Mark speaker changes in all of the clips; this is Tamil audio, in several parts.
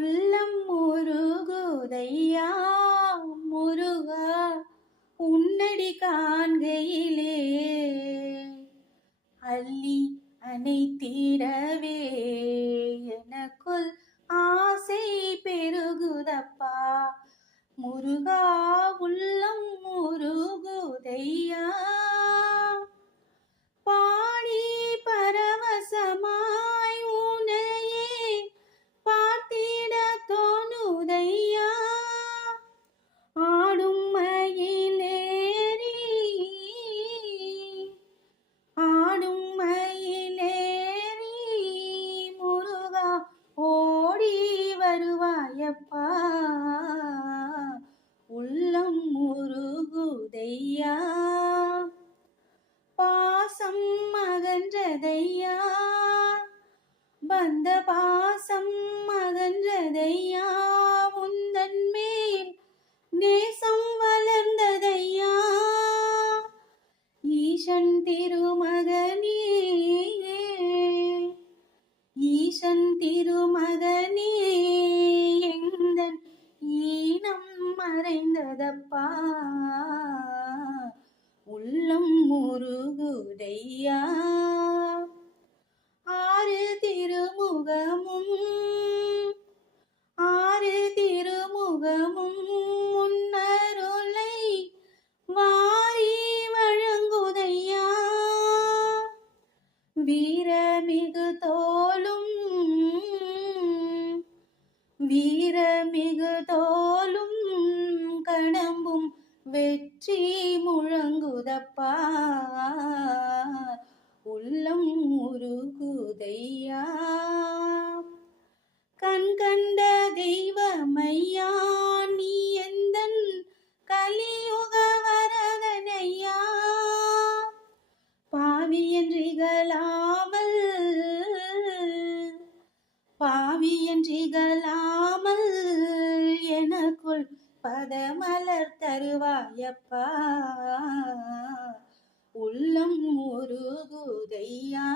Speaker 1: உள்ளம் முருகுதையா முருகா உன்னடி காண்கையிலே. அள்ளி அணைத்திடவே எனக்குள் ஆசை பெருகுதப்பா முருகா ஆடும் மயிலேறி முருகா ஓடி வருவாயப்பா. உள்ளம் முருகுதையா? பாசம் மகன்றதையா வந்த பாசம் மகன்றதையா உந்தன் மேல் நேசம் வளர்ந்ததையா? ஈசன் திருமகனே ஈசன் திருமகனே எந்தன் ஈனம் மறைந்ததப்பா. உள்ளம் முருகுதையா. ஆறு திருமுகமும் ஆறு திருமுகமும் முன்னருளை வாரி வழங்குதையா. வீரமிகு தோலும் வீரமிகு தோலும் கடம்பும் வெற்றி முழங்குதப்பா. உள்ளம் உருகுதையா. கண் கண்ட தெய்வமையா நீ எந்தன் கலியுக வரதனையா. பாவி என்றிகளாமல் பாவியன்றிகளாமல் எனக்குள் பதமலர் தருவாயப்பா. உள்ளம் முருகுதையா?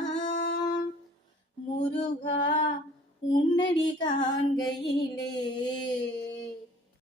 Speaker 1: முருகா உன்னடி காண்கையிலே